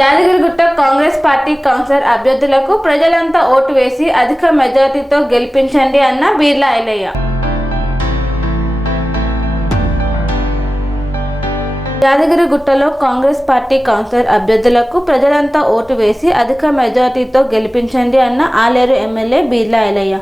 Yadagirigutta Congress party councillor అభ్యర్థులకు ప్రజలంతా vote వేసి అధిక మెజారిటీతో గెలిపించండి అన్న బీర్లా ఐలయ్య. యాదగిరిగుట్టలో కాంగ్రెస్ పార్టీ కౌన్సిలర్ అభ్యర్థులకు ప్రజలంతా ఓటు వేసి అధిక మెజారిటీతో గెలిపించండి అన్న ఆలేరు ఎమ్మెల్యే బీర్లా ఐలయ్య.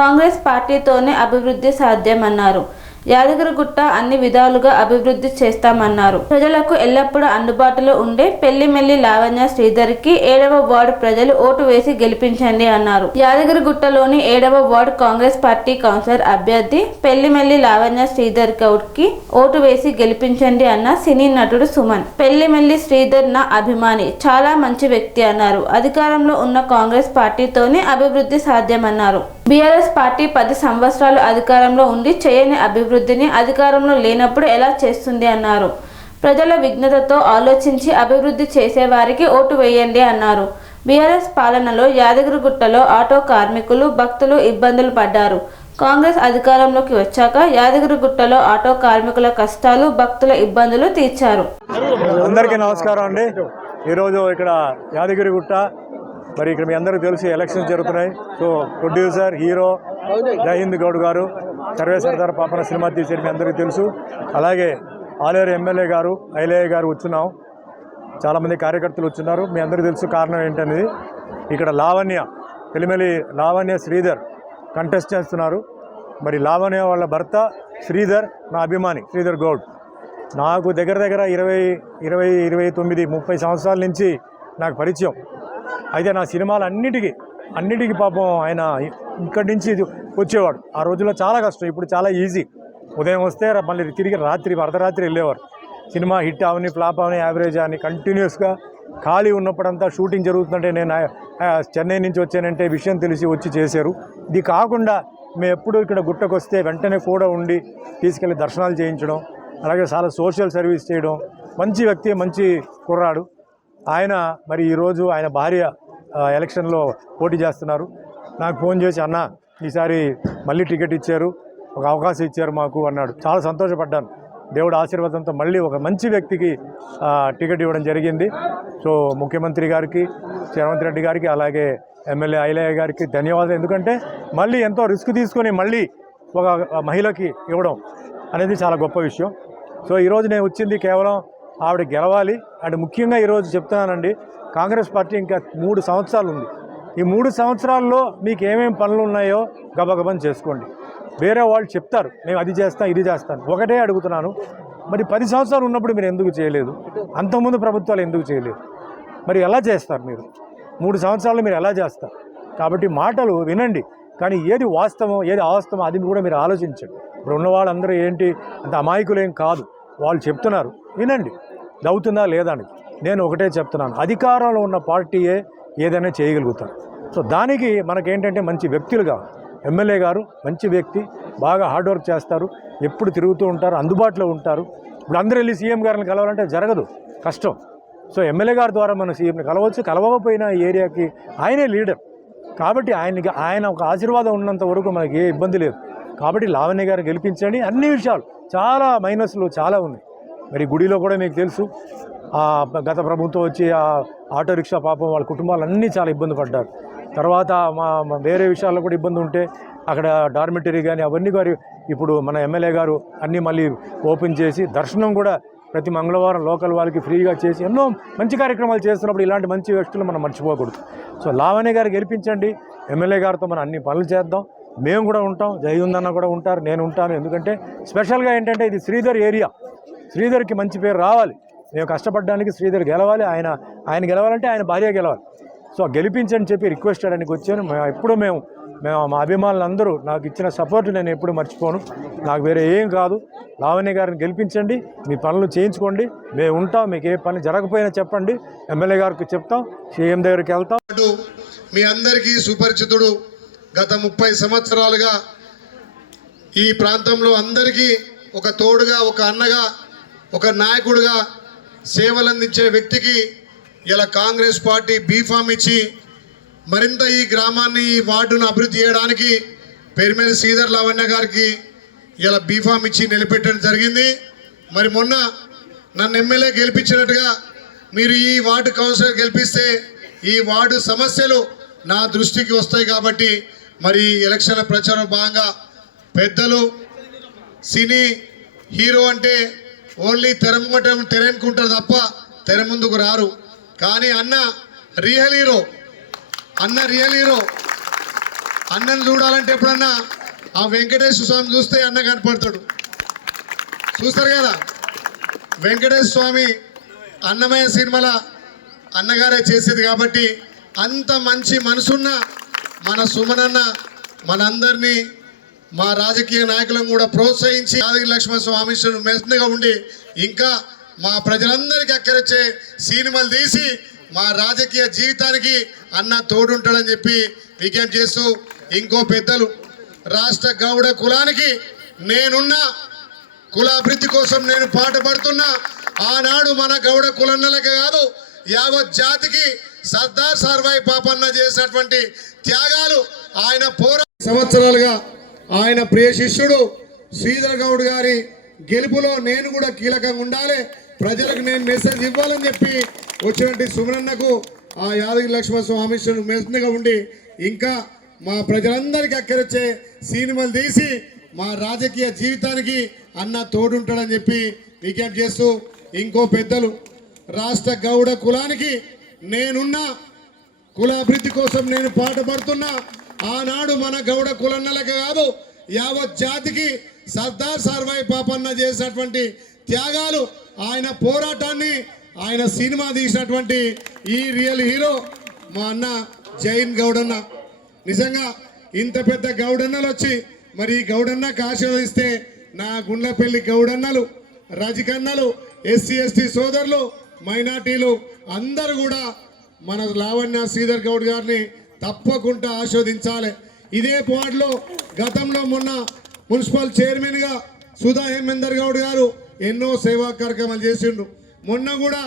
కాంగ్రెస్ పార్టీతోనే అభివృద్ధి సాధ్యమన్నారు. యాదగిరిగుట్ట అన్ని విధాలుగా అభివృద్ధి చేస్తామన్నారు. ప్రజలకు ఎల్లప్పుడూ అందుబాటులో ఉండే పెళ్లిమెల్లి లావణ్య శ్రీధర్కి 7వ వార్డు ప్రజలు ఓటు వేసి గెలిపించండి అన్నారు. యాదగిరిగుట్టలోని 7వ వార్డు కాంగ్రెస్ పార్టీ కౌన్సిలర్ అభ్యర్థి పెళ్లిమెల్లి లావణ్య శ్రీధర్ గౌడ్కి ఓటు వేసి గెలిపించండి అన్న సినీ నటుడు సుమన్. పెళ్లిమెల్లి శ్రీధర్ నా అభిమాని, చాలా మంచి వ్యక్తి అన్నారు. అధికారంలో ఉన్న కాంగ్రెస్ పార్టీతోనే అభివృద్ధి సాధ్యమన్నారు. బీఆర్ఎస్ పార్టీ 10 సంవత్సరాలు అధికారంలో ఉండి చేయని అభివృద్ధిని అధికారంలో లేనప్పుడు ఎలా చేస్తుంది అన్నారు. ప్రజల విజ్ఞతతో ఆలోచించి అభివృద్ధి చేసేవారికి ఓటు వేయండి అన్నారు. బీఆర్ఎస్ పాలనలో యాదగిరిగుట్టలో ఆటో కార్మికులు, భక్తులు ఇబ్బందులు పడ్డారు. కాంగ్రెస్ అధికారంలోకి వచ్చాక యాదగిరిగుట్టలో ఆటో కార్మికుల కష్టాలు, భక్తుల ఇబ్బందులు తీర్చారు. అందరికీ నమస్కారం అండి. ఈరోజు ఇక్కడ యాదగిరిగుట్ట మరి ఇక్కడ మీ అందరికీ తెలుసు ఎలక్షన్స్ జరుగుతున్నాయి. So producer, hero Jai Hind Goud గారు సర్వే సర్దార్ పాపన సినిమా తీసేది మీ అందరికీ తెలుసు. అలాగే ఆలేరు ఎమ్మెల్యే గారు ఐలయ్య గారు వచ్చున్నాం. చాలామంది కార్యకర్తలు వచ్చున్నారు. మీ అందరికీ తెలుసు కారణం ఏంటనేది. ఇక్కడ పెళ్లిమెల్లి లావణ్య శ్రీధర్ కంటెస్ట్ చేస్తున్నారు. మరి లావణ్య వాళ్ళ భర్త శ్రీధర్ నా అభిమాని, శ్రీధర్ గౌడ్. నాకు దగ్గర 29-30 సంవత్సరాల నుంచి నాకు పరిచయం. అయితే నా సినిమాలు అన్నిటికీ పాపం ఆయన ఇక్కడి నుంచి వచ్చేవాడు. ఆ రోజుల్లో చాలా కష్టం, ఇప్పుడు చాలా ఈజీ. ఉదయం వస్తే మళ్ళీ తిరిగి అర్ధరాత్రి వెళ్ళేవారు. సినిమా హిట్ అవని, ఫ్లాప్ అవని, యావరేజ్ అని కంటిన్యూస్గా ఖాళీ ఉన్నప్పుడంతా షూటింగ్ జరుగుతుందంటే నేను చెన్నై నుంచి వచ్చానంటే విషయం తెలిసి వచ్చి చేశారు. ఇది కాకుండా మేము ఎప్పుడు ఇక్కడ గుట్టకు వస్తే వెంటనే కూడా ఉండి తీసుకెళ్ళి దర్శనాలు చేయించడం, అలాగే చాలా సోషల్ సర్వీస్ చేయడం. మంచి వ్యక్తి, మంచి కుర్రాడు ఆయన. మరి ఈరోజు ఆయన భార్య ఎలక్షన్లో పోటీ చేస్తున్నారు. నాకు ఫోన్ చేసి, అన్న ఈసారి మళ్ళీ టికెట్ ఇచ్చారు, ఒక అవకాశం ఇచ్చారు మాకు అన్నాడు. చాలా సంతోషపడ్డాను. దేవుడు ఆశీర్వాదంతో మళ్ళీ ఒక మంచి వ్యక్తికి టికెట్ ఇవ్వడం జరిగింది. సో ముఖ్యమంత్రి గారికి, రేవంత్ రెడ్డి గారికి, అలాగే ఎమ్మెల్యే ఐలయ్య గారికి ధన్యవాదాలు. ఎందుకంటే మళ్ళీ ఎంతో రిస్క్ తీసుకొని మళ్ళీ ఒక మహిళకి ఇవ్వడం అనేది చాలా గొప్ప విషయం. సో ఈరోజు నేను వచ్చింది కేవలం ఆవిడ గెలవాలి. అండ్ ముఖ్యంగా ఈరోజు చెప్తున్నానండి, కాంగ్రెస్ పార్టీ ఇంకా 3 సంవత్సరాలు ఉంది. ఈ 3 సంవత్సరాల్లో మీకు ఏమేమి పనులు ఉన్నాయో గబగబని చేసుకోండి. వేరే వాళ్ళు చెప్తారు మేము అది చేస్తాం, ఇది చేస్తాను. ఒకటే అడుగుతున్నాను, మరి 10 సంవత్సరాలు ఉన్నప్పుడు మీరు ఎందుకు చేయలేదు? అంతకుముందు ప్రభుత్వాలు ఎందుకు చేయలేదు? మరి ఎలా చేస్తారు మీరు? 3 సంవత్సరాలు మీరు ఎలా చేస్తారు? కాబట్టి మాటలు వినండి, కానీ ఏది వాస్తవం ఏది అవాస్తవం అది కూడా మీరు ఆలోచించండి. ఇప్పుడు ఉన్న వాళ్ళందరూ ఏంటి అంత అమాయకులేం కాదు. వాళ్ళు చెప్తున్నారు, వినండి. అవుతుందా లేదా అని నేను ఒకటే చెప్తున్నాను, అధికారంలో ఉన్న పార్టీయే ఏదైనా చేయగలుగుతారు. సో దానికి మనకేంటంటే మంచి వ్యక్తులుగా, ఎమ్మెల్యే గారు మంచి వ్యక్తి, బాగా హార్డ్ వర్క్ చేస్తారు, ఎప్పుడు తిరుగుతూ ఉంటారు, అందుబాటులో ఉంటారు. ఇప్పుడు అందరూ వెళ్ళి సీఎం గారిని కలవాలంటే జరగదు, కష్టం. సో ఎమ్మెల్యే గారి ద్వారా మనం సీఎంని కలవచ్చు. కలవకపోయినా ఏరియాకి ఆయనే లీడర్. కాబట్టి ఆయన ఒక ఆశీర్వాదం ఉన్నంత వరకు మనకి ఏ ఇబ్బంది లేదు. కాబట్టి లావణ్య గారిని గెలిపించండి. అన్ని విషయాలు చాలా మైనస్లు చాలా ఉన్నాయి. మరి గుడిలో కూడా మీకు తెలుసు, గత ప్రభుత్వం వచ్చి ఆ ఆటో రిక్షా పాపం వాళ్ళ కుటుంబాలు అన్నీ చాలా ఇబ్బంది పడ్డారు. తర్వాత వేరే విషయాల్లో కూడా ఇబ్బంది ఉంటే అక్కడ డార్మిటరీ కానీ అవన్నీ గారు ఇప్పుడు మన ఎమ్మెల్యే గారు అన్నీ మళ్ళీ ఓపెన్ చేసి దర్శనం కూడా ప్రతి మంగళవారం లోకల్ వాళ్ళకి ఫ్రీగా చేసి ఎన్నో మంచి కార్యక్రమాలు చేస్తున్నప్పుడు ఇలాంటి మంచి వ్యక్తులు మనం మర్చిపోకూడదు. సో లావణ్య గారు గెలిపించండి. ఎమ్మెల్యే గారితో మనం అన్ని పనులు చేద్దాం. మేము కూడా ఉంటాం, జయహిందన్న కూడా ఉంటారు, నేను ఉంటాను. ఎందుకంటే స్పెషల్గా ఏంటంటే ఇది శ్రీధర్ ఏరియా. శ్రీధర్కి మంచి పేరు రావాలి. మేము కష్టపడడానికి శ్రీధర్ గెలవాలి. ఆయన గెలవాలంటే ఆయన భార్య గెలవాలి. సో గెలిపించని చెప్పి రిక్వెస్ట్ చేయడానికి వచ్చాను. ఎప్పుడూ మేము మా అభిమానులందరూ నాకు ఇచ్చిన సపోర్ట్ నేను ఎప్పుడు మర్చిపోను. నాకు వేరే ఏం కాదు. లావణ్య గారిని గెలిపించండి, మీ పనులు చేయించుకోండి, మేము ఉంటాం. మీకు ఏ పని జరగకపోయినా చెప్పండి, ఎమ్మెల్యే గారికి చెప్తాం, సీఎం దగ్గరికి వెళ్తాం. మీ అందరికీ సుపరిచితుడు, గత 30 సంవత్సరాలుగా ఈ ప్రాంతంలో అందరికీ ఒక తోడుగా, ఒక అన్నగా, ఒక నాయకుడిగా సేవలు అందించే వ్యక్తికి ఇలా కాంగ్రెస్ పార్టీ బీఫామ్ ఇచ్చి మరింత ఈ గ్రామాన్ని, ఈ వార్డును అభివృద్ధి చేయడానికి పెళ్లిమెల్లి శ్రీధర్ లావణ్య గారికి ఇలా బీఫామ్ ఇచ్చి నిలబెట్టడం జరిగింది. మరి మొన్న నన్ను ఎమ్మెల్యే గెలిపించినట్టుగా మీరు ఈ వార్డు కౌన్సిలర్ గెలిపిస్తే ఈ వార్డు సమస్యలు నా దృష్టికి వస్తాయి కాబట్టి మరి ఎలక్షన్ల ప్రచారం భాగంగా పెద్దలు సినీ హీరో అంటే ఓన్లీ తెరముకుంటారు తప్ప తెర ముందుకు రారు. కానీ అన్న రియల్ హీరో, అన్నను చూడాలంటే ఎప్పుడన్నా ఆ వెంకటేశ్వర స్వామి చూస్తే అన్న కనపడతాడు. చూస్తారు కదా, వెంకటేశ్వర స్వామి అన్నమయ్య సినిమాల అన్నగారే చేసేది కాబట్టి అంత మంచి మనసున్న మన సుమనన్న మనందరినీ మా రాజకీయ నాయకులను కూడా ప్రోత్సహించి యాదగిరి లక్ష్మణ స్వామి మెస్నగా ఉండి ఇంకా మా ప్రజలందరికీ అక్కరొచ్చే సినిమాలు తీసి మా రాజకీయ జీవితానికి అన్న తోడుంటాడని చెప్పి విజ్ఞప్తి చేస్తూ, ఇంకో పెద్దలు రాష్ట్ర గౌడ కులానికి నేనున్నా, కులాభివృద్ధి కోసం నేను పాటుపడుతున్నా. ఆనాడు మన గౌడ కులన్నలకే కాదు యావత్ జాతికి సర్దార్ సర్వాయి పాపన్న చేసినటువంటి త్యాగాలు ఆయన సంవత్సరాలుగా ఆయన ప్రియ శిష్యుడు శ్రీధర్ గౌడ్ గారి గెలుపులో నేను కూడా కీలకంగా ఉండాలి, ప్రజలకు నేను మెసేజ్ ఇవ్వాలని చెప్పి వచ్చినటువంటి సుమనన్నకు ఆ యాదగిరి లక్ష్మణ స్వామి మెస్నగా ఉండి ఇంకా మా ప్రజలందరికీ అక్కరొచ్చే సినిమాలు తీసి మా రాజకీయ జీవితానికి అన్న తోడుంటాడని చెప్పి విజ్ఞప్తి చేస్తూ, ఇంకో పెద్దలు రాష్ట్ర గౌడ కులానికి నేనున్నా, కులాభివృద్ధి కోసం నేను పాటుపడుతున్నా. ఆనాడు మన గౌడ కులన్నలకు కాదు యావత్ జాతికి సర్దార్ సర్వాయి పాపన్న చేసినటువంటి త్యాగాలు, ఆయన పోరాటాన్ని ఆయన సినిమా తీసినటువంటి ఈ రియల్ హీరో మా అన్న జైన్ గౌడన్న. నిజంగా ఇంత పెద్ద గౌడన్నలు వచ్చి మరి ఈ గౌడన్నకు ఆశీర్వదిస్తే నా గుండ్లపల్లి గౌడన్నలు, రజకన్నలు, ఎస్సీ ఎస్టీ సోదరులు, మైనార్టీలు అందరూ కూడా మన లావణ్య శ్రీధర్ గౌడ్ గారిని తప్పకుండా ఆస్వాదించాలి. ఇదే వార్డులో గతంలో మొన్న మున్సిపల్ చైర్మన్గా సుధా హేమేందర్ గౌడ్ గారు ఎన్నో సేవా కార్యక్రమాలు చేసిండ్రు. మొన్న కూడా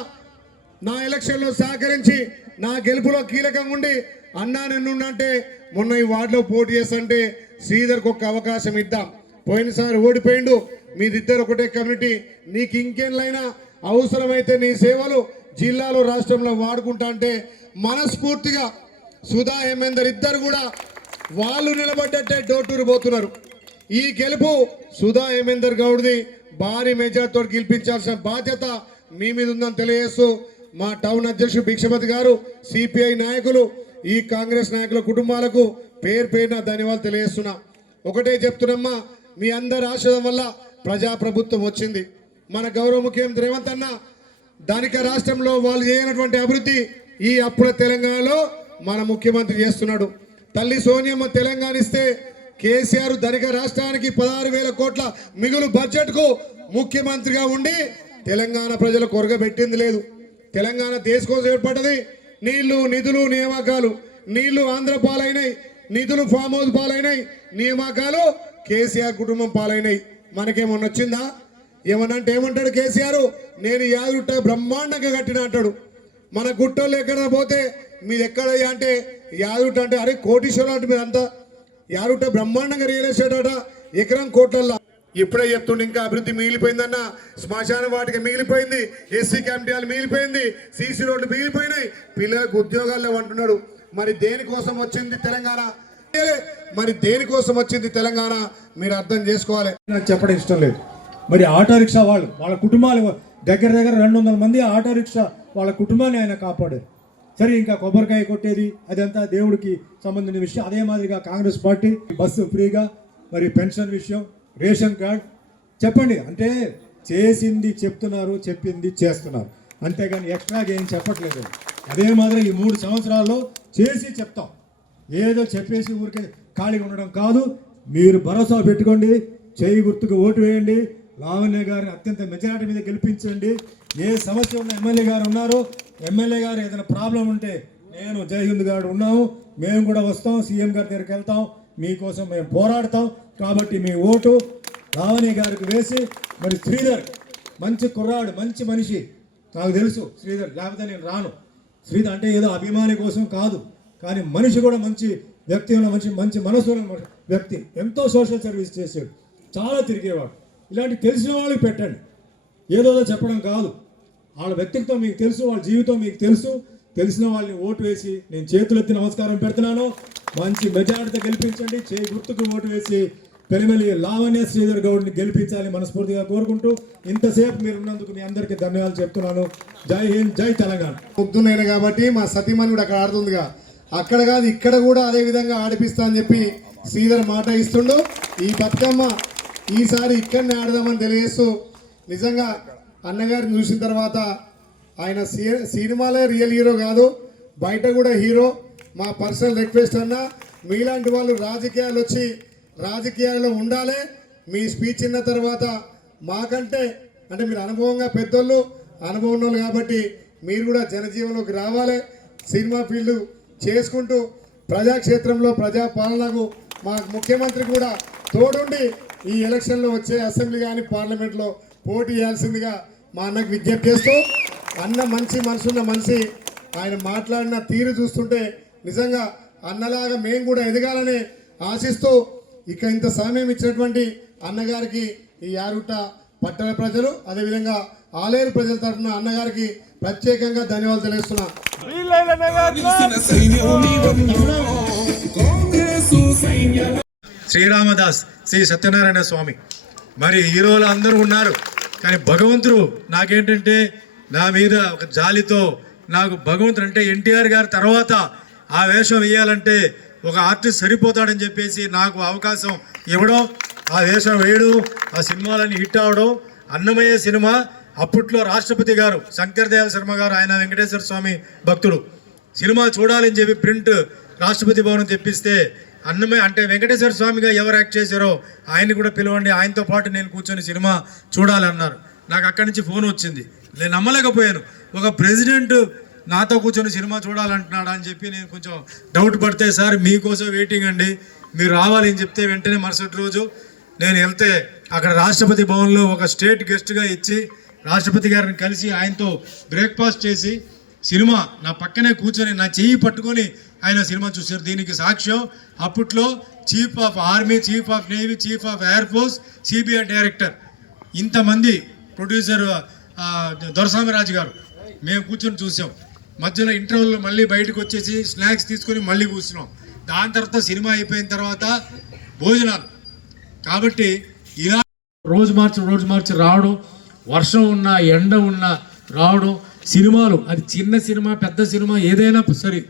నా ఎలక్షన్లో సహకరించి నా గెలుపులో కీలకంగా ఉండి అన్నా నిన్నుండంటే మొన్న ఈ వార్డులో పోటీ చేస్తుంటే శ్రీధర్కి ఒక అవకాశం ఇద్దాం, పోయినసారి ఓడిపోయిండు, మీరిద్దరు ఒకటే కమ్యూనిటీ, నీకు ఇంకేళ్ళైనా అవసరమైతే నీ సేవలు జిల్లాలో రాష్ట్రంలో వాడుకుంటా అంటే మనస్ఫూర్తిగా సుధా హేమేందర్ ఇద్దరు కూడా వాళ్ళు నిలబడ్డట్టే డోటూరు పోతున్నారు. ఈ గెలుపు సుధా హేమేందర్ గౌడ్ది భారీ మెజార్టీతో గెలిపించాల్సిన బాధ్యత మీ మీద ఉందని తెలియజేస్తూ, మా టౌన్ అధ్యక్షుడు భిక్షపతి గారు, సిపిఐ నాయకులు, ఈ కాంగ్రెస్ నాయకుల కుటుంబాలకు పేరు పేరున ధన్యవాదాలు తెలియజేస్తున్నా. ఒకటే చెప్తున్నమ్మా, మీ అందరి ఆశీర్వాదం వల్ల ప్రజాప్రభుత్వం వచ్చింది. మన గౌరవ ముఖ్యమంత్రి రేవంత్ అన్న ధనిక రాష్ట్రంలో వాళ్ళు చేయనటువంటి అభివృద్ధి ఈ అప్పుల తెలంగాణలో మన ముఖ్యమంత్రి చేస్తున్నాడు. తల్లి సోనియమ్మ తెలంగాణ ఇస్తే కేసీఆర్ ధనిక రాష్ట్రానికి 16,000 కోట్ల మిగులు బడ్జెట్కు ముఖ్యమంత్రిగా ఉండి తెలంగాణ ప్రజలు కొరగబెట్టింది లేదు. తెలంగాణ దేశం కోసం ఏర్పడ్డది. నీళ్లు, నిధులు, నియామకాలు, నీళ్లు ఆంధ్ర పాలైనాయి, నిధులు ఫామ్ హౌస్ పాలైనాయి, నియామకాలు కేసీఆర్ కుటుంబం పాలైనాయి. మనకేమన్నా వచ్చిందా? ఏమన్నంటే ఏమంటాడు కేసీఆర్, నేను యాదగుట్ట బ్రహ్మాండంగా కట్టిన అంటాడు. మన గుట్టోళ్ళు ఎక్కడ పోతే మీది ఎక్కడయ్యా అంటే యాదగుట్ట అంటే అరే కోటీశ్వరం అంటే మీరు అంతా యాదగుట్ట బ్రహ్మాండంగా రియల్ ఎస్టేట్ అట, ఎకరం కోట్లల్లో. ఇప్పుడే చెప్తుండే ఇంకా అభివృద్ధి మిగిలిపోయిందన్న, శ్మశాన వాటికి మిగిలిపోయింది, ఎస్సీ కమిటీలు మిగిలిపోయింది, సీసీ రోడ్లు మిగిలిపోయినాయి, పిల్లలకు ఉద్యోగాల్లో అంటున్నాడు. మరి దేనికోసం వచ్చింది తెలంగాణ? మరి దేనికోసం వచ్చింది తెలంగాణ మీరు అర్థం చేసుకోవాలి. నాకు చెప్పడం ఇష్టం లేదు. మరి ఆటో రిక్షా వాళ్ళ కుటుంబాలు దగ్గర 200 మంది ఆటో రిక్షా వాళ్ళ కుటుంబాన్ని ఆయన కాపాడారు. సరే, ఇంకా కొబ్బరికాయ కొట్టేది అదంతా దేవుడికి సంబంధించిన విషయం. అదే మాదిరిగా కాంగ్రెస్ పార్టీ బస్సు ఫ్రీగా, మరి పెన్షన్ విషయం, రేషన్ కార్డ్ చెప్పండి అంటే చేసింది చెప్తున్నారు, చెప్పింది చేస్తున్నారు, అంతేగాని ఎక్స్ట్రాగా ఏం చెప్పట్లేదు. అదే మాదిరి ఈ 3 సంవత్సరాల్లో చేసి చెప్తాం, ఏదో చెప్పేసి ఊరికే ఖాళీగా ఉండడం కాదు. మీరు భరోసా పెట్టుకోండి, చేయి గుర్తుకు ఓటు వేయండి, లావణ్య గారిని అత్యంత మెజారిటీ మీద గెలిపించండి. ఏ సమస్య ఉన్న ఎమ్మెల్యే గారు ఉన్నారు, ఎమ్మెల్యే గారు ఏదైనా ప్రాబ్లం ఉంటే నేను జయహింద్ గారు ఉన్నాము, మేము కూడా వస్తాం, సీఎం గారి దగ్గరికి వెళ్తాం, మీకోసం మేము పోరాడతాం. కాబట్టి మీ ఓటు లావణ్య గారికి వేసి, మరి శ్రీధర్ మంచి కుర్రాడు, మంచి మనిషి, నాకు తెలుసు శ్రీధర్, లేకపోతే నేను రాను. శ్రీధర్ అంటే ఏదో అభిమాని కోసం కాదు, కానీ మనిషి కూడా మంచి వ్యక్తి ఉన్న మంచి మనసు ఉన్న వ్యక్తి, ఎంతో సోషల్ సర్వీస్ చేసాడు, చాలా తిరిగేవాడు. ఇలాంటి తెలిసిన వాళ్ళకి పెట్టండి, ఏదో చెప్పడం కాదు. వాళ్ళ వ్యక్తిత్వం మీకు తెలుసు, వాళ్ళ జీవితం మీకు తెలుసు. తెలిసిన వాళ్ళని ఓటు వేసి నేను చేతులెత్తి నమస్కారం పెడుతున్నాను. మంచి మెజారిటీతో గెలిపించండి. చేయి గుర్తుకు ఓటు వేసి పెరిమెలి లావణ్య శ్రీధర్ గౌడ్ని గెలిపించాలి మనస్ఫూర్తిగా కోరుకుంటూ ఇంతసేపు మీరు ఉన్నందుకు మీ అందరికీ ధన్యవాదాలు చెప్తున్నాను. జై హింద్, జై తెలంగాణ. పొద్దునైనా కాబట్టి మా సతీమణి కూడా అక్కడ ఆడుతుందిగా, అక్కడ కాదు ఇక్కడ కూడా అదే విధంగా ఆడిపిస్తా అని చెప్పి శ్రీధర్ మాట ఇస్తుండు. ఈ బతుకమ్మ ఈసారి ఇక్కడనే ఆడదామని తెలియజేస్తూ, నిజంగా అన్నగారిని చూసిన తర్వాత ఆయన సినిమాలే రియల్ హీరో కాదు, బయట కూడా హీరో. మా పర్సనల్ రిక్వెస్ట్ అన్నా, మీలాంటి వాళ్ళు రాజకీయాలు వచ్చి రాజకీయాల్లో ఉండాలి. మీ స్పీచ్ ఇన్న తర్వాత మాకంటే అంటే మీరు అనుభవంగా పెద్దోళ్ళు, అనుభవం ఉన్నోళ్ళు కాబట్టి మీరు కూడా జనజీవనంలోకి రావాలి. సినిమా ఫీల్డ్ చేసుకుంటూ ప్రజాక్షేత్రంలో ప్రజాపాలనకు మా ముఖ్యమంత్రి కూడా తోడుండి ఈ ఎలక్షన్లో వచ్చే అసెంబ్లీ కానీ పార్లమెంట్లో పోటీ చేయాల్సిందిగా మా అన్నకు విజ్ఞప్తి చేస్తూ, అన్న మంచి మనసున్న మనిషి, ఆయన మాట్లాడిన తీరు చూస్తుంటే నిజంగా అన్నలాగా మేము కూడా ఎదగాలని ఆశిస్తూ ఇక ఇంత సమయం ఇచ్చినటువంటి అన్నగారికి ఈ యారుట పట్టణ ప్రజలు అదేవిధంగా ఆలేరు ప్రజల తరఫున అన్నగారికి ప్రత్యేకంగా ధన్యవాదాలు తెలుస్తున్నా. శ్రీరామదాస్, శ్రీ సత్యనారాయణ స్వామి, మరి హీరోలు అందరూ ఉన్నారు. కానీ భగవంతుడు నాకేంటంటే నా మీద ఒక జాలితో, నాకు భగవంతుడు అంటే ఎన్టీఆర్ గారి తర్వాత ఆ వేషం వేయాలంటే ఒక ఆర్టిస్ట్ సరిపోతాడని చెప్పేసి నాకు అవకాశం ఇవ్వడం, ఆ వేషం వేయడం, ఆ సినిమాలన్నీ హిట్ అవడం. అన్నమయ్య సినిమా అప్పట్లో రాష్ట్రపతి గారు శంకర్ దయాళ్ శర్మ గారు, ఆయన వెంకటేశ్వర స్వామి భక్తుడు, సినిమా చూడాలని చెప్పి ప్రింట్ రాష్ట్రపతి భవనం తెప్పిస్తే అన్నమయ్య అంటే వెంకటేశ్వర స్వామిగా ఎవరు యాక్ట్ చేశారో ఆయన్ని కూడా పిలవండి, ఆయనతో పాటు నేను కూర్చొని సినిమా చూడాలన్నారు. నాకు అక్కడి నుంచి ఫోన్ వచ్చింది. నేను నమ్మలేకపోయాను. ఒక ప్రెసిడెంట్ నాతో కూర్చొని సినిమా చూడాలంటున్నాడు అని చెప్పి నేను కొంచెం డౌట్ పడితే, సార్ మీకోసం వెయిటింగ్ అండి, మీరు రావాలి అని చెప్తే వెంటనే మరుసటి రోజు నేను వెళ్తే అక్కడ రాష్ట్రపతి భవన్లో ఒక స్టేట్ గెస్ట్గా ఇచ్చి రాష్ట్రపతి గారిని కలిసి ఆయనతో బ్రేక్ఫాస్ట్ చేసి సినిమా నా పక్కనే కూర్చొని నా చెయ్యి పట్టుకొని ఆయన సినిమా చూశారు. దీనికి సాక్ష్యం అప్పట్లో chief of army, chief of navy, chief of air force, CBI director, ఇంతమంది ప్రొడ్యూసర్ దొరస్వామిరాజు గారు, మేము కూర్చొని చూసాం. మధ్యలో ఇంటర్వెల్లో మళ్ళీ బయటకు వచ్చేసి స్నాక్స్ తీసుకొని మళ్ళీ కూర్చున్నాం. దాని తర్వాత సినిమా అయిపోయిన తర్వాత భోజనాలు. కాబట్టి ఇలా రోజు మార్చి రావడం, వర్షం ఉన్నా ఎండ ఉన్నా రావడం, సినిమాలు అది చిన్న సినిమా పెద్ద సినిమా ఏదైనా సరే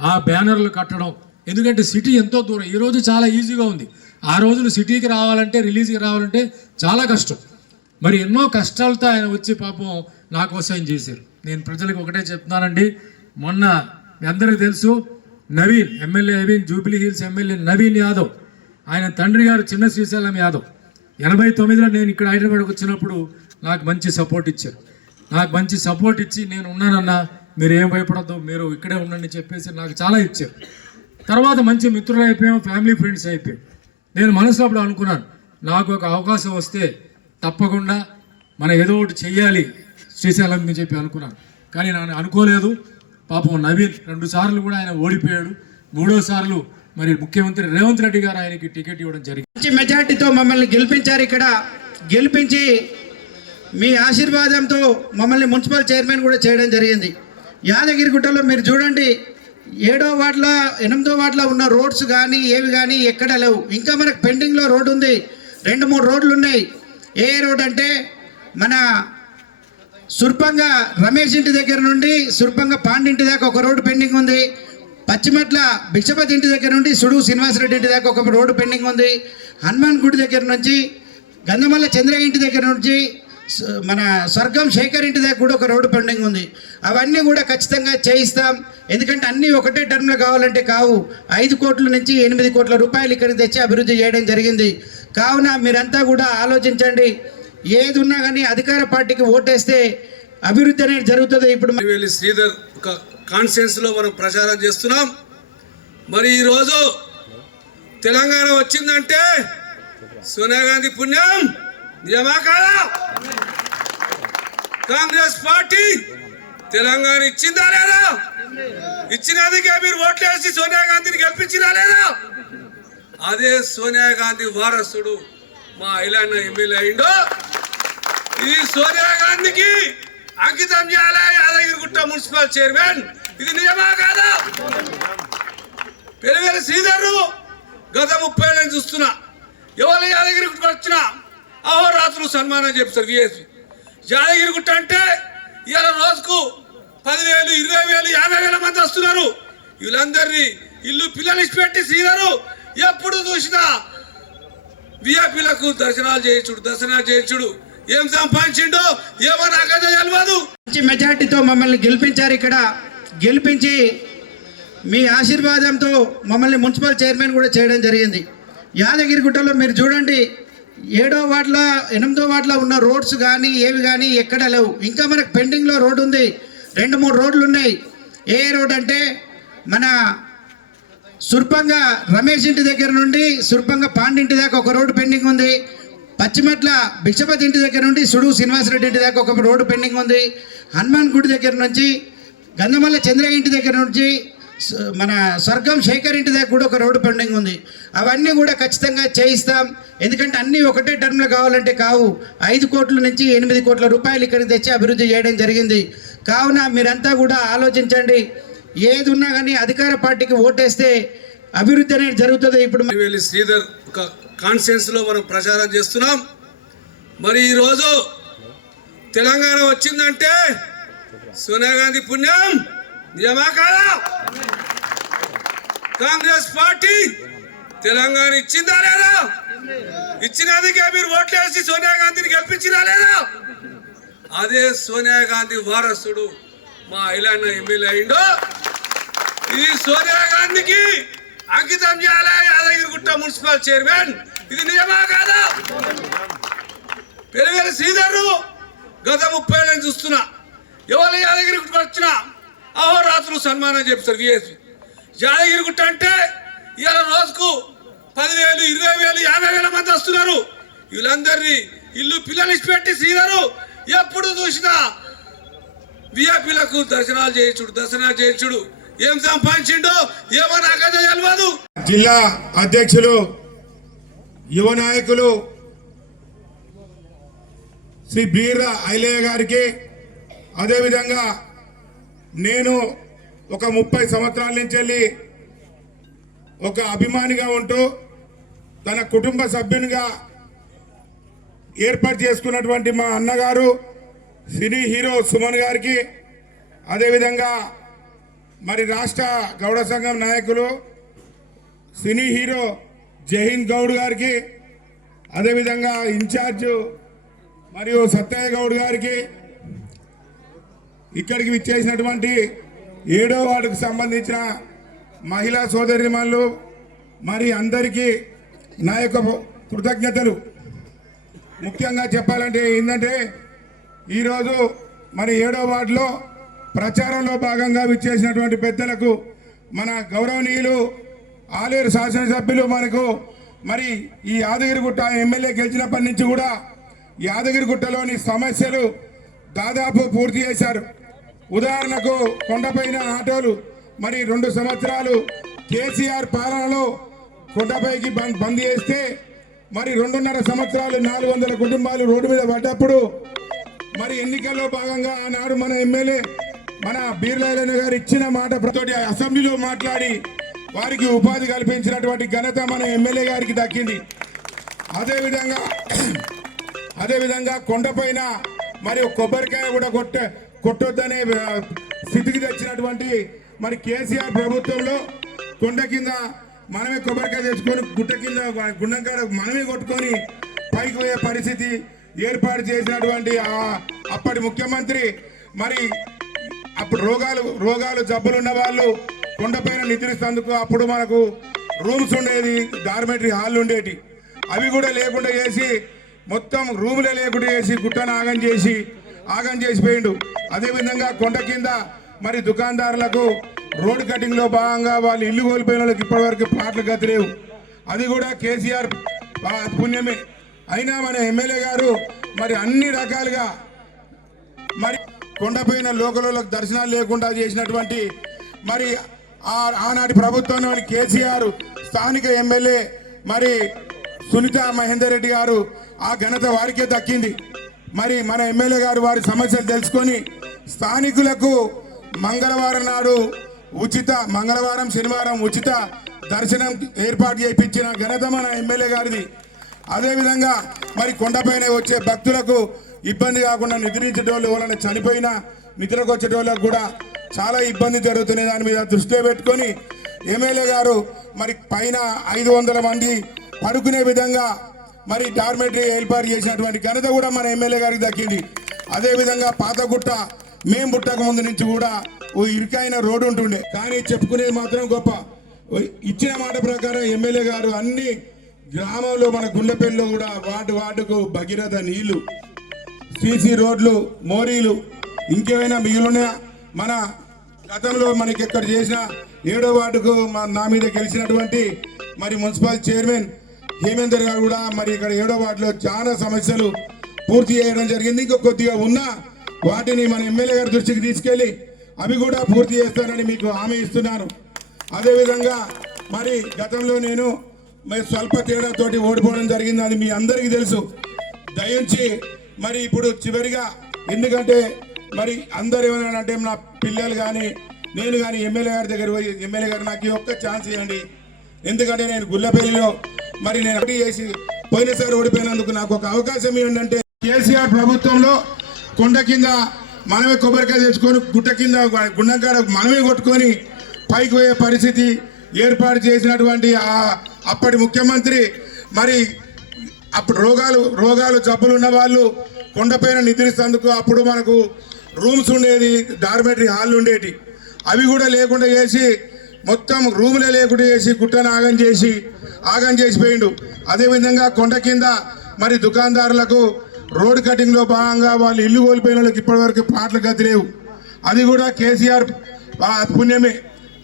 ఆ బ్యానర్లు కట్టడం. ఎందుకంటే సిటీ ఎంతో దూరం, ఈరోజు చాలా ఈజీగా ఉంది. ఆ రోజులు సిటీకి రావాలంటే, రిలీజ్కి రావాలంటే చాలా కష్టం. మరి ఎన్నో కష్టాలతో ఆయన వచ్చి పాపం నా కోసం ఆయన చేశారు. నేను ప్రజలకు ఒకటే చెప్తున్నానండి, మొన్న మీ అందరికీ తెలుసు Naveen MLA, Naveen Jubilee hills MLA Naveen Yadav, ఆయన తండ్రి గారు చిన్న శ్రీశైలం యాదవ్ 89లో నేను ఇక్కడ హైదరాబాద్కి వచ్చినప్పుడు నాకు మంచి సపోర్ట్ ఇచ్చారు. నాకు మంచి సపోర్ట్ ఇచ్చి నేను ఉన్నానన్నా, మీరు ఏం భయపడద్దు, మీరు ఇక్కడే ఉండండి చెప్పేసి నాకు చాలా ఇచ్చారు. తర్వాత మంచి మిత్రులు అయిపోయాం, ఫ్యామిలీ ఫ్రెండ్స్ అయిపోయాం. నేను మనసులో అప్పుడు అనుకున్నాను, నాకు ఒక అవకాశం వస్తే తప్పకుండా మనం ఏదో ఒకటి చెయ్యాలి శ్రీశైలం అని చెప్పి అనుకున్నాను. కానీ నేను అనుకోలేదు. పాపం నవీన్ 2 సార్లు కూడా ఆయన ఓడిపోయాడు. 3వ సార్లు మరి ముఖ్యమంత్రి రేవంత్ రెడ్డి గారు ఆయనకి టికెట్ ఇవ్వడం జరిగింది. మంచి మెజార్టీతో మమ్మల్ని గెలిపించారు. ఇక్కడ గెలిపించి మీ ఆశీర్వాదంతో మమ్మల్ని మున్సిపల్ చైర్మన్ కూడా చేయడం జరిగింది. యాదగిరిగుట్టలో మీరు చూడండి, 7వ వార్డులో 8వ వార్డులో ఉన్న రోడ్స్ కానీ ఏవి కానీ ఎక్కడ లేవు. ఇంకా మనకు పెండింగ్లో రోడ్డు ఉంది, 2-3 రోడ్లు ఉన్నాయి. ఏ రోడ్ అంటే మన సుర్పంగ రమేష్ ఇంటి దగ్గర నుండి సుర్పంగ పాండింటి దాకా ఒక రోడ్డు పెండింగ్ ఉంది. పశ్చిమట్ల భిక్షపతి ఇంటి దగ్గర నుండి సుడు శ్రీనివాసరెడ్డి ఇంటి దాకా ఒక రోడ్డు పెండింగ్ ఉంది. హనుమాన్ గుడి దగ్గర నుంచి గంధమల్ల చంద్రయ్య ఇంటి దగ్గర నుంచి మన స్వర్గం శేఖర్ ఇంటి దగ్గర కూడా ఒక రోడ్డు పెండింగ్ ఉంది. అవన్నీ కూడా ఖచ్చితంగా చేయిస్తాం. ఎందుకంటే అన్నీ ఒకటే టర్మ్లో కావాలంటే కావు. 5 కోట్ల నుంచి 8 కోట్ల రూపాయలు ఇక్కడికి తెచ్చి అభివృద్ధి చేయడం జరిగింది. కావున మీరంతా కూడా ఆలోచించండి. ఏది ఉన్నా కానీ అధికార పార్టీకి ఓటేస్తే అభివృద్ధి అనేది జరుగుతుంది. ఇప్పుడు శ్రీధర్ ఒక కాన్స్టిట్యున్సీలో మనం ప్రచారం చేస్తున్నాం. మరి ఈరోజు తెలంగాణ వచ్చిందంటే సోనియా గాంధీ పుణ్యం, నిజమా కాదా? కాంగ్రెస్ పార్టీ తెలంగాణ ఇచ్చిందా లేదా? ఇచ్చినందుకే మీరు ఓట్లేసి సోనియా గాంధీని గెలిపించినా లేదా? అదే సోనియా గాంధీ వారసుడు మా ఐలాండ్ ఎమ్మెల్యే అయిందో. ఈ సోనియా గాంధీకి అంకితం చేయాలి యాదగిరిగుట్ట మున్సిపల్ చైర్మన్. ఇది నిజమా కాదా? పెరివేల శ్రీధర్ గత 30 ఏళ్ళ నుంచి చూస్తున్నా, ఎవరు యాదగిరిగుట్ట వచ్చినా అహోరాత్రులు సన్మానం చేస్తారు. విఎస్పి యాదగిరిగుట్ట అంటే ఇవాళ రోజుకు 10,000, 20,000, 50,000 మంది వస్తున్నారు. వీళ్ళందరినీ ఇల్లు పిల్లలు ఇచ్చిపెట్టి శ్రీధరు ఎప్పుడు చూసినా విఐపీలకు దర్శనాలు చేయించుడు ఏం సంపాదించిండో ఏమో నాకైతే తెలియదు. మంచి మెజార్టీతో మమ్మల్ని గెలిపించారు. ఇక్కడ గెలిపించి మీ ఆశీర్వాదంతో మమ్మల్ని మున్సిపల్ చైర్మన్ కూడా చేయడం జరిగింది. యాదగిరిగుట్టలో మీరు చూడండి, 7వ వార్డుల 8వ వార్డులో ఉన్న రోడ్స్ కానీ ఏవి కానీ ఎక్కడ లేవు. ఇంకా మనకు పెండింగ్లో రోడ్డు ఉంది, 2-3 రోడ్లు ఉన్నాయి. ఏ రోడ్ అంటే మన సుర్పంగ రమేష్ ఇంటి దగ్గర నుండి సుర్పంగ పాండింటి దాకా ఒక రోడ్డు పెండింగ్ ఉంది. పశ్చిమట్ల భిక్షపతి ఇంటి దగ్గర నుండి సుడు శ్రీనివాసరెడ్డి ఇంటి దాకా ఒక రోడ్డు పెండింగ్ ఉంది. హనుమాన్ గుడి దగ్గర నుంచి గంధమల్ల చంద్రయ్య ఇంటి దగ్గర నుంచి మన స్వర్గం శేఖర్ ఇంటి దగ్గర కూడా ఒక రోడ్డు పెండింగ్ ఉంది. అవన్నీ కూడా ఖచ్చితంగా చేయిస్తాం. ఎందుకంటే అన్నీ ఒకటే టర్మ్లో కావాలంటే కావు. 5 కోట్ల నుంచి 8 కోట్ల రూపాయలు ఇక్కడికి తెచ్చి అభివృద్ధి చేయడం జరిగింది. కావున మీరంతా కూడా ఆలోచించండి. ఏది ఉన్నా కానీ అధికార పార్టీకి ఓటేస్తే అభివృద్ధి అనేది జరుగుతుంది. ఇప్పుడు శ్రీధర్ ఒక కాన్ఫరెన్స్ లో మనం ప్రచారం చేస్తున్నాం. మరి ఈరోజు తెలంగాణ వచ్చిందంటే సోనియా గాంధీ పుణ్యం. నిజమా కాదా? కాంగ్రెస్ పార్టీ తెలంగాణ ఇచ్చిందా లేదా? ఇచ్చినందుకే మీరు ఓట్లేసి సోనియా గాంధీని గెలిపించినా లేదా? అదే సోనియా గాంధీ వారసుడు మా ఐలాండ్ ఎమ్మెల్యే అయిండో. ఈ సోనియా గాంధీకి అంకితం చేయాలి యాదగిరిగుట్ట మున్సిపల్ చైర్మన్. ఇది నిజమా కాదా? పెరివేల శ్రీధర్ గత 30 ఏళ్ళ నుంచి చూస్తున్నా, ఎవరు యాదగిరిగుట్ట వచ్చినా అహోరాత్రులు సన్మానం చేస్తారు. విఎస్పి యాదగిరిగుట్ట అంటే ఇవాళ రోజుకు 10,000, 20,000, 50,000 మంది వస్తున్నారు. వీళ్ళందరినీ ఇల్లు పిల్లలు ఇచ్చిపెట్టి శ్రీధరు ఎప్పుడు చూసినా విఐపీలకు దర్శనాలు చేయించుడు ఏం సంపాదించిండో ఏమో నాకైతే తెలియదు. జిల్లా అధ్యక్షులు, యువ నాయకులు శ్రీ బీర్ర ఐలయ్య గారికి, అదేవిధంగా నేను ఒక 30 సంవత్సరాల నుంచి వెళ్ళి ఒక అభిమానిగా ఉంటూ తన కుటుంబ సభ్యునిగా ఏర్పాటు చేసుకున్నటువంటి మా అన్నగారు సినీ హీరో సుమన్ గారికి, అదేవిధంగా మరి రాష్ట్ర గౌడ సంఘం నాయకులు సినీ హీరో జైహింద్ గౌడ్ గారికి, అదేవిధంగా ఇన్ఛార్జ్ మరియు సత్తయ్య గౌడ్ గారికి, ఇక్కడికి విచ్చేసినటువంటి 7వ వార్డుకు సంబంధించిన మహిళా సోదరిమణులు మరి అందరికీ నా యొక్క కృతజ్ఞతలు. ముఖ్యంగా చెప్పాలంటే ఏంటంటే ఈరోజు మరి 7వ వార్డులో ప్రచారంలో భాగంగా విచ్చేసినటువంటి పెద్దలకు, మన గౌరవనీయులు ఆలేరు శాసనసభ్యులు మనకు మరి ఈ యాదగిరిగుట్ట ఎమ్మెల్యే గెలిచినప్పటి నుంచి కూడా యాదగిరిగుట్టలోని సమస్యలు దాదాపు పూర్తి చేశారు. ఉదాహరణకు కొండపైన ఆటోలు మరి 2 సంవత్సరాలు కేసీఆర్ పాలనలో కొండపైకి బంద్ చేస్తే మరి 2.5 సంవత్సరాలు 400 కుటుంబాలు రోడ్డు మీద పడ్డప్పుడు మరి ఎన్నికల్లో భాగంగా ఆనాడు మన ఎమ్మెల్యే మన బీర్లాయన గారు ఇచ్చిన మాట ప్రతోటి అసెంబ్లీలో మాట్లాడి వారికి ఉపాధి కల్పించినటువంటి ఘనత మన ఎమ్మెల్యే గారికి దక్కింది. అదేవిధంగా కొండపైన మరి కొబ్బరికాయ కూడా కొట్టొద్దనే స్థితికి తెచ్చినటువంటి మరి కేసీఆర్ ప్రభుత్వంలో కొండ కింద మనమే కొబ్బరికాయ తెచ్చుకొని గుట్ట కింద గుండం కాడ మనమే కొట్టుకొని పైకి పోయే పరిస్థితి ఏర్పాటు చేసినటువంటి అప్పటి ముఖ్యమంత్రి మరి అప్పుడు రోగాలు జబ్బులున్న వాళ్ళు కొండపైన నిద్రిస్తేందుకు అప్పుడు మనకు రూమ్స్ ఉండేది, డార్మెటరీ హాల్ ఉండేటి, అవి కూడా లేకుండా చేసి మొత్తం రూములే లేకుండా చేసి గుట్టను ఆగం చేసిపోయిండు. అదేవిధంగా కొండ కింద మరి దుకాణదారులకు రోడ్ కటింగ్లో భాగంగా వాళ్ళు ఇల్లు కోల్పోయిన వాళ్ళకి ఇప్పటివరకు ప్లాట్లు గతి లేవు. అది కూడా కేసీఆర్ పుణ్యమే. అయినా మన ఎమ్మెల్యే గారు మరి అన్ని రకాలుగా మరి కొండపైన లోకలకు దర్శనాలు లేకుండా చేసినటువంటి మరి ఆనాటి ప్రభుత్వంలోని కేసీఆర్ స్థానిక ఎమ్మెల్యే మరి సునీత మహేందర్ రెడ్డి గారు, ఆ ఘనత వారికే దక్కింది. మరి మన ఎమ్మెల్యే గారు వారి సమస్యలు తెలుసుకొని స్థానికులకు మంగళవారం నాడు మంగళవారం శనివారం ఉచిత దర్శనం ఏర్పాటు చేయించిన ఘనత మన ఎమ్మెల్యే గారిది. అదేవిధంగా మరి కొండపైన వచ్చే భక్తులకు ఇబ్బంది కాకుండా నిద్రించేటోళ్ళు ఎవరైనా చనిపోయినా నిద్రకు వచ్చేటోళ్ళకు కూడా చాలా ఇబ్బంది జరుగుతున్న దాని మీద దృష్టిలో పెట్టుకొని ఎమ్మెల్యే గారు మరి పైన 500 మంది పడుకునే విధంగా మరి డార్మెటరీ ఏర్పాటు చేసినటువంటి ఘనత కూడా మన ఎమ్మెల్యే గారికి దక్కింది. అదేవిధంగా పాతగుట్ట మేం పుట్టక ముందు నుంచి కూడా ఓ ఇరుకైన రోడ్డు ఉంటుండే, కానీ చెప్పుకునేది మాత్రం గొప్ప. ఇచ్చిన మాట ప్రకారం ఎమ్మెల్యే గారు అన్ని గ్రామంలో మన గుండెపల్లిలో కూడా వార్డుకు భగీరథ నీళ్లు, సీసీ రోడ్లు, మోరీలు ఇంకేమైనా మిగిలినాయా? మన గతంలో మనకి ఎక్కడ చేసిన 7వ వార్డుకు నా మీద గెలిచినటువంటి మరి మున్సిపల్ చైర్మన్ హేమేందర్ గారు కూడా మరి ఇక్కడ 7వ వార్డులో చాలా సమస్యలు పూర్తి చేయడం జరిగింది. ఇంకా కొద్దిగా ఉన్నా వాటిని మన ఎమ్మెల్యే గారి దృష్టికి తీసుకెళ్లి అవి కూడా పూర్తి చేస్తానని మీకు హామీ ఇస్తున్నాను. అదేవిధంగా మరి గతంలో నేను స్వల్ప తేడాతోటి ఓడిపోవడం జరిగింది, అది మీ అందరికీ తెలుసు. దయించి మరి ఇప్పుడు చివరిగా, ఎందుకంటే మరి అందరు ఏమన్నారంటే నా పిల్లలు కానీ నేను కానీ ఎమ్మెల్యే గారి దగ్గర పోయి ఎమ్మెల్యే గారు నాకు ఈ ఒక్క ఛాన్స్ ఇవ్వండి, ఎందుకంటే నేను గుల్లపల్లిలో మరి నేను అడిగి చేసి పోయినసారి ఓడిపోయినందుకు నాకు ఒక అవకాశం ఇవ్వండి అంటే కేసీఆర్ ప్రభుత్వంలో కొండ కింద మనమే కొబ్బరికాయ తెచ్చుకొని గుట్ట కింద గుండంకాడ మనమే కొట్టుకొని పైకి పోయే పరిస్థితి ఏర్పాటు చేసినటువంటి అప్పటి ముఖ్యమంత్రి మరి అప్పుడు రోగాలు జబ్బులు ఉన్న వాళ్ళు కొండపైన నిద్రిస్తేందుకు అప్పుడు మనకు రూమ్స్ ఉండేది, డార్మెటరీ హాల్ ఉండేటి, అవి కూడా లేకుండా చేసి మొత్తం రూములే లేకుండా చేసి గుట్టను ఆగం చేసిపోయిండు. అదేవిధంగా కొండ కింద మరి దుకాణదారులకు రోడ్ కటింగ్లో భాగంగా వాళ్ళు ఇల్లు కోల్పోయిన వాళ్ళకి ఇప్పటివరకు పాటలు గతి లేవు, అది కూడా కేసీఆర్ పుణ్యమే.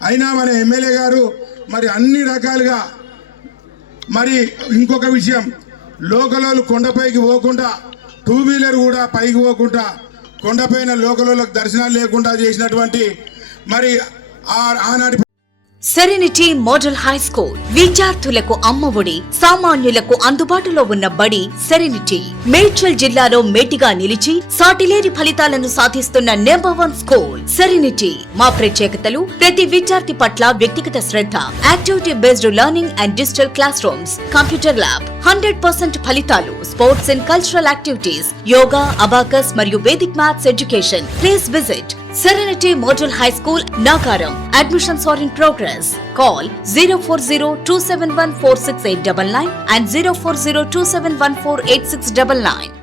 అయినా మన ఎమ్మెల్యే గారు మరి అన్ని రకాలుగా మరి ఇంకొక విషయం, లోకలోళ్ళు కొండపైకి పోకుండా 2 వీలర్ కూడా పైకి పోకుండా కొండపైన లోకలోళ్ళకి దర్శనాలు లేకుండా చేసినటువంటి మరి ఆనాటి సెరెనిటీ మోడల్ హై స్కూల్ విద్యార్థులకు అమ్మఒడి, సామాన్యులకు అందుబాటులో ఉన్న బడి సెరెనిటీ. మేడ్చల్ జిల్లాలో మేటిగా నిలిచి సాటిలేని ఫలితాలను సాధిస్తున్న నంబర్ 1 స్కూల్ సెరెనిటీ. మా ప్రత్యేకతలు ప్రతి విద్యార్థి పట్ల వ్యక్తిగత శ్రద్ధ, activity based learning and digital classrooms, computer lab, 100% ఫలితాలు, sports and cultural activities, yoga, abacus మరియు Vedic maths education. Please visit Serenity Model High School, Nagaram. Admissions are in progress. Call 040-271-46899 and 040-271-48699.